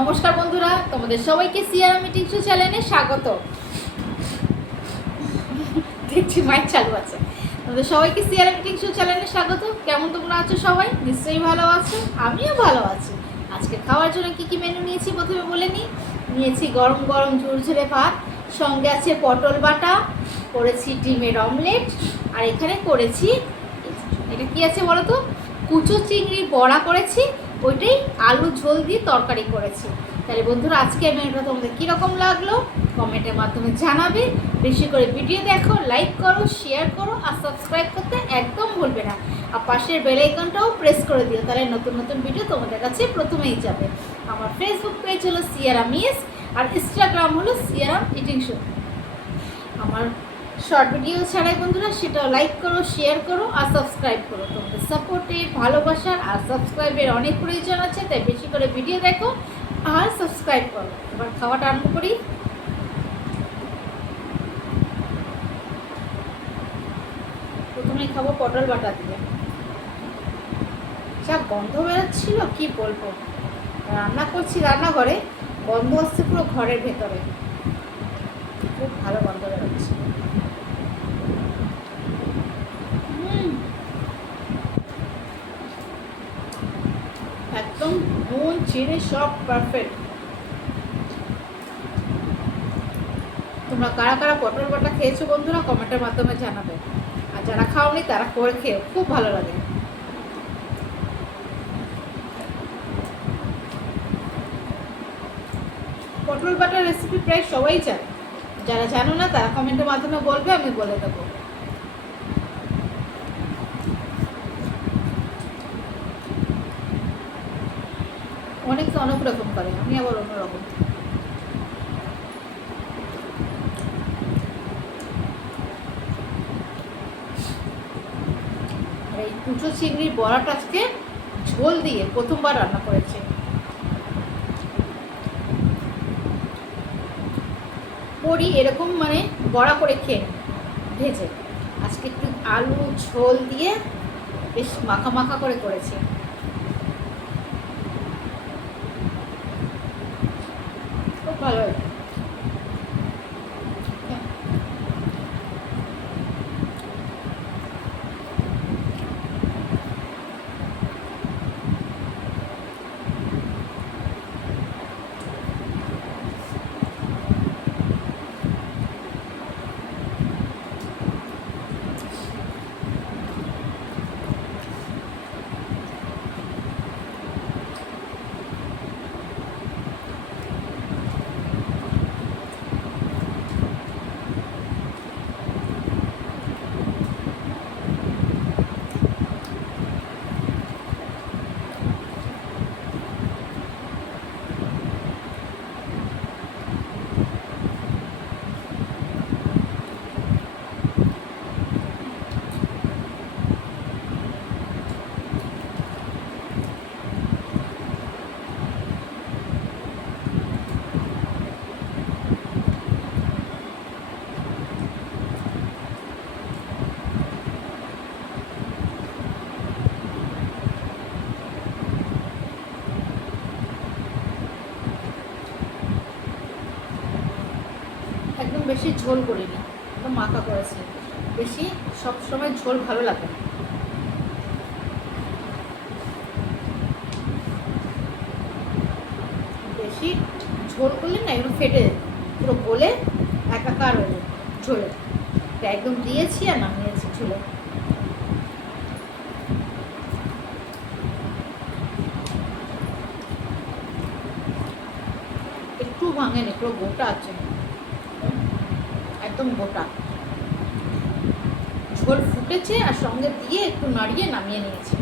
নমস্কার বন্ধুরা, তোমাদের সবাইকে সিয়ারা মিটিং শো চ্যানেলে স্বাগত। দেখছি মাইক চালু আছে। তোমাদের সবাইকে সিয়ারা মিটিং শো চ্যানেলে স্বাগত। কেমন তোমরা আছো সবাই? নিশ্চয়ই ভালো আছো, আমিও ভালো আছি। আজকে খাওয়ার জন্য কি কি মেনু নিয়েছি প্রথমে বলে নিয়েছি গরম গরম ঝুরঝুরে ভাত, সঙ্গে আছে পটল বাটা, করেছি ডিমের অমলেট, আর এখানে করেছি এটা কি আছে বলো তো, কুচো চিংড়ির বড়া করেছি, ওইটাই আলু ঝোল দিয়ে তরকারি করেছি। তাহলে বন্ধুরা আজকে মেনুটা তোমাদের কীরকম লাগলো কমেন্টের মাধ্যমে জানাবে। বেশি করে ভিডিও দেখো, লাইক করো, শেয়ার করো, আর সাবস্ক্রাইব করতে একদম ভুলবে না। আর পাশের বেল আইকনটাও প্রেস করে দিও, তাহলে নতুন নতুন ভিডিও তোমাদের কাছে প্রথমেই যাবে। আমার ফেসবুক পেজ হলো সিয়ারা মিস, আর ইনস্টাগ্রাম হলো সিয়ারা ইটিং শো। আমার শর্ট ভিডিও ছাড়াই বন্ধুরা, সেটাও লাইক করো, শেয়ার করো, আর সাবস্ক্রাইব করো। তোমাদের সাপোর্টে, ভালোবাসার আর সাবস্ক্রাইবের অনেক প্রয়োজন আছে, তাই বেশি করে ভিডিও দেখো আর সাবস্ক্রাইব করো। এবার খাওয়াটা আরম্ভ করি। প্রথমেই খাবো পটল বাটা দিয়ে। যা গন্ধ বেরোচ্ছিল কি বলবো, রান্না করছি রান্নাঘরে, গন্ধ হচ্ছে পুরো ঘরের ভেতরে, খুব ভালো গন্ধ বেরোচ্ছে। একদম নুন চিনি সব পারফেক্ট। তোমরা কারা কারা পটল বাটা খেয়েছো বন্ধুরা কমেন্টের মাধ্যমে জানাবে, আর যারা খাওনি তারা করে খেয়েও, খুব ভালো লাগে। পটল বাটার রেসিপি প্রায় সবাই জানে, যারা জানো না তারা কমেন্টের মাধ্যমে বলবে, আমি বলে দেবো। অনেকে অনেক রকম করে, আমি আবার অন্যরকম। এই কুচো চিংড়ির বড়াটা আজকে ঝোল দিয়ে প্রথমবার রান্না করেছে। করি এরকম মানে বড়া করে খেয়ে ভেজে, আজকে একটু আলু ঝোল দিয়ে বেশ মাখা মাখা করে করেছে। খুব ভালো হয়েছে। একদম বেশি ঝোল করিনি, একদম মাখা করেছি। বেশি সবসময় ঝোল ভালো লাগে না। বেশি ঝোল করলে না এগুলো ফেটে যেত, পুরো গলে একাকার হয়ে যেত ঝোলে। একদম দিয়েছি আর নামিয়েছি ঝোলে। একটু ভাঙেনি, পুরো গোটা আছে, একদম গোটা। ঝোল ফুটেছে আর সঙ্গে দিয়ে একটু নাড়িয়ে নামিয়ে নিয়েছি।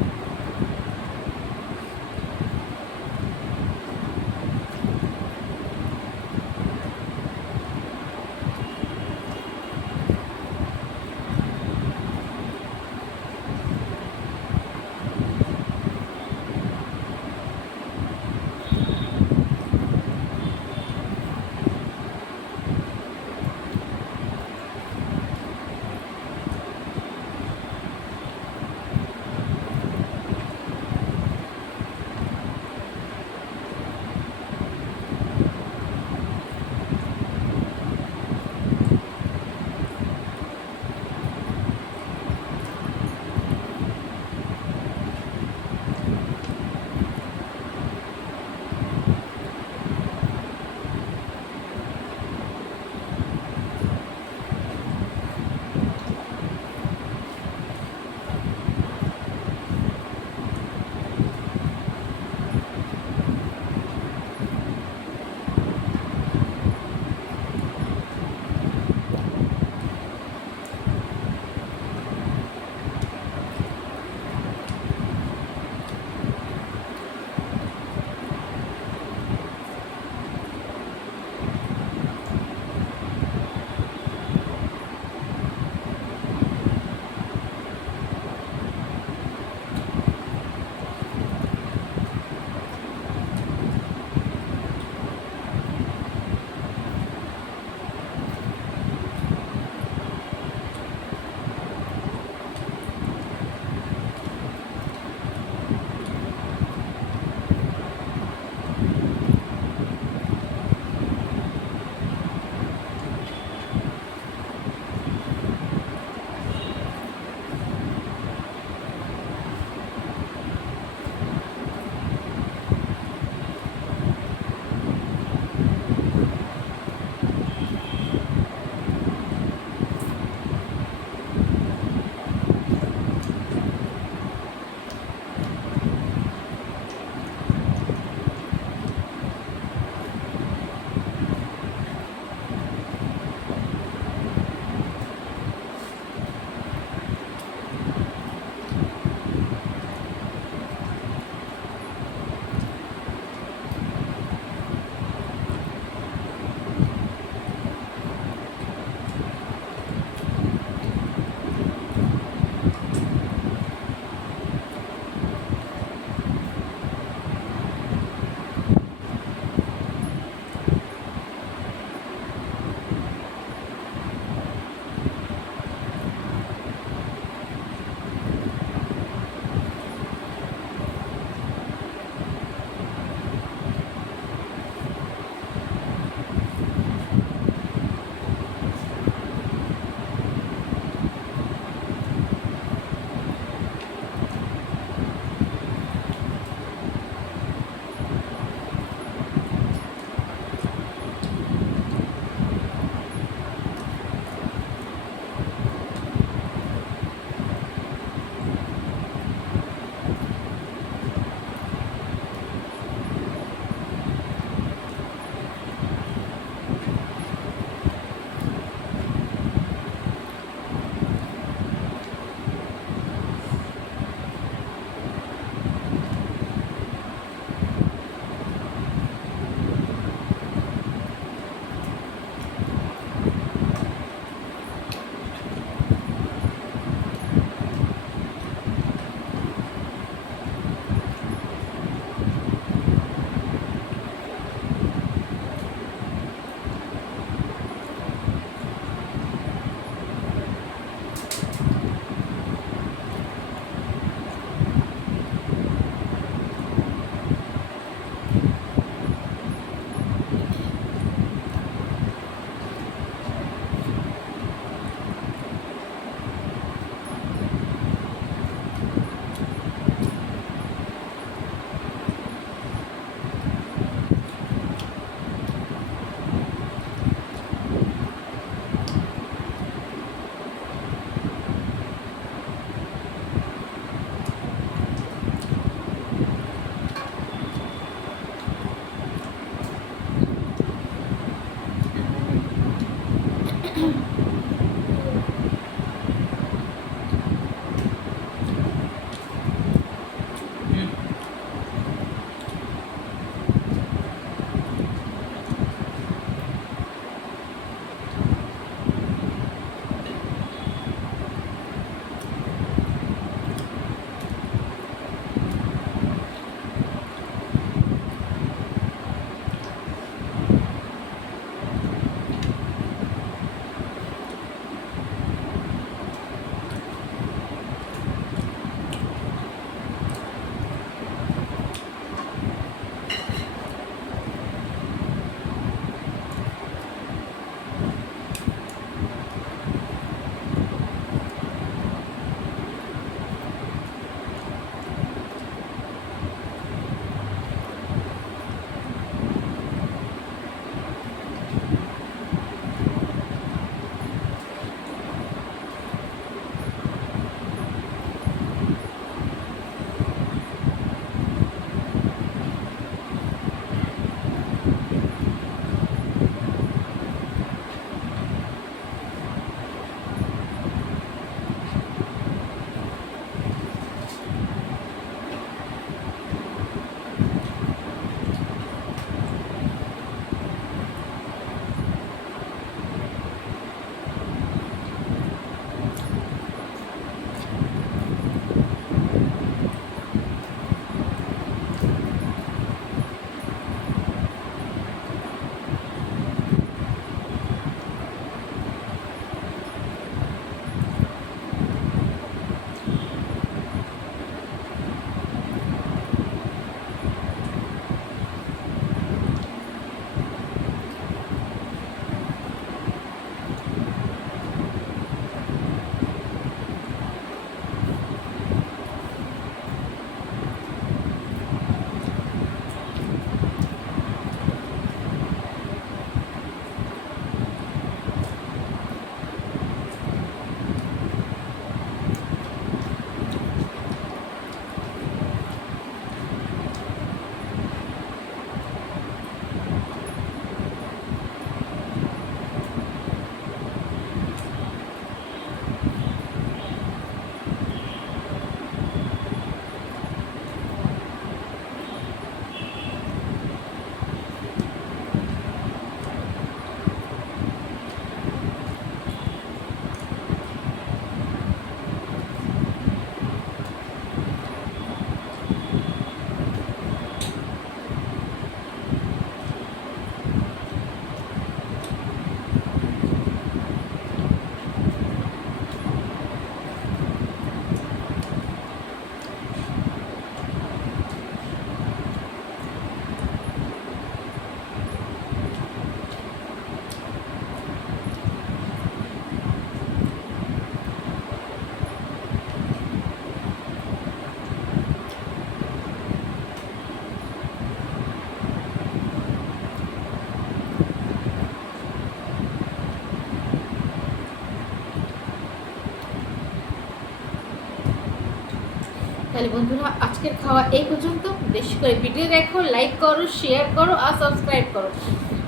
তাহলে বন্ধুরা আজকের খাওয়া এই পর্যন্ত। বেশি করে ভিডিও দেখো, লাইক করো, শেয়ার করো আর সাবস্ক্রাইব করো,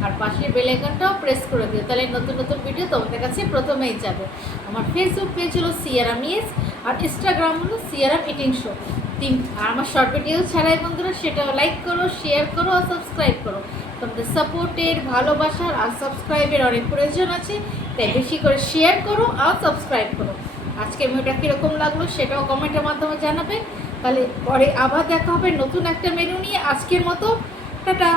আর পাশের বেল আইকনটাও প্রেস করে দিও, তাহলে নতুন নতুন ভিডিও তোমাদের কাছে প্রথমেই যাবে। আমার ফেসবুক পেজ হলো সিয়ারাম ইয়েস, আর ইনস্টাগ্রাম হলো সিয়ারাম ইটিং শো। আর আমার শর্ট ভিডিও ছাড়াই বন্ধুরা, সেটাও লাইক করো, শেয়ার করো আর সাবস্ক্রাইব করো। তোমাদের সাপোর্টের, ভালোবাসার আর সাবস্ক্রাইবের অনেক প্রয়োজন আছে, তাই বেশি করে শেয়ার করো আর সাবস্ক্রাইব করো। আজকে মেনুটা কীরকম লাগলো সেটাও কমেন্টের মাধ্যমে জানাবে। তাহলে পরে আবার দেখা হবে নতুন একটা মেনু নিয়ে। আজকের মতো টাটা।